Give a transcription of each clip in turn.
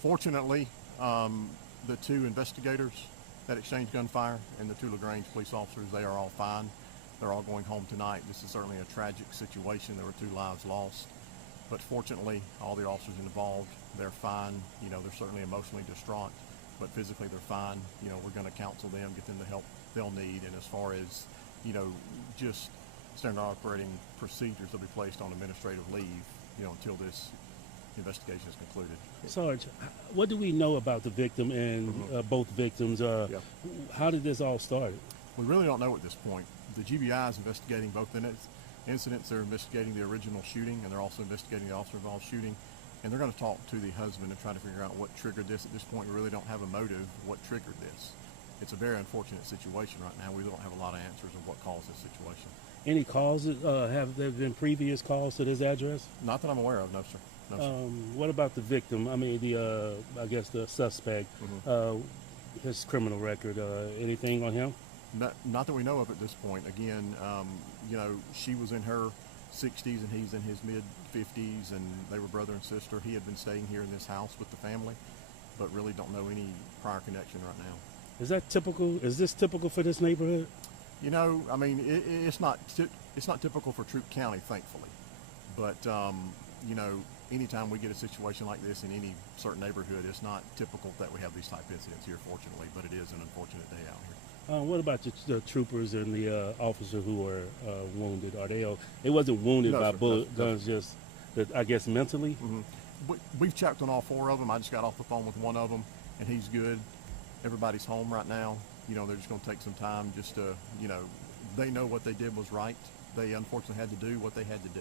Fortunately, the two investigators that exchanged gunfire and the two LaGrange police officers, they are all fine. They're all going home tonight. This is certainly a tragic situation. There were 2 lives lost. But fortunately, all the officers involved, they're fine. You know, they're certainly emotionally distraught, but physically they're fine. You know, we're going to counsel them, get them the help they'll need. And as far as, you know, just standard operating procedures, they'll be placed on administrative leave, you know, until this investigation is concluded. Sarge, what do we know about the victim and both victims? How did this all start? We really don't know at this point. The GBI is investigating both incidents. They're investigating the original shooting, and they're also investigating the officer-involved shooting. And they're going to talk to the husband and try to figure out what triggered this. At this point, we really don't have a motive what triggered this. It's a very unfortunate situation right now. We don't have a lot of answers of what caused this situation. Any calls? Have there been previous calls to this address? Not that I'm aware of, no, sir. No, sir. What about the victim? I mean, I guess the suspect, his criminal record, anything on him? Not that we know of at this point. Again, you know, she was in her 60s and he's in his mid-50s, and they were brother and sister. He had been staying here in this house with the family, but really don't know any prior connection right now. Is that typical? Is this typical for this neighborhood? You know, I mean, it's not typical for Troup County, thankfully. But, you know, anytime we get a situation like this in any certain neighborhood, it's not typical that we have these type incidents here, fortunately, but it is an unfortunate day out here. What about the troopers and the officer who were wounded? Are they wasn't wounded by bullet guns, just, I guess, mentally? We've checked on all 4 of them. I just got off the phone with one of them, and he's good. Everybody's home right now. You know, they're just going to take some time just to, you know, they know what they did was right. They unfortunately had to do what they had to do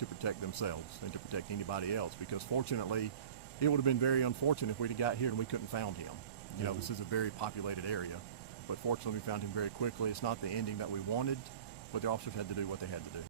to protect themselves and to protect anybody else, because fortunately, it would have been very unfortunate if we'd have got here and we couldn't found him. You know, this is a very populated area, but fortunately we found him very quickly. It's not the ending that we wanted, but the officers had to do what they had to do.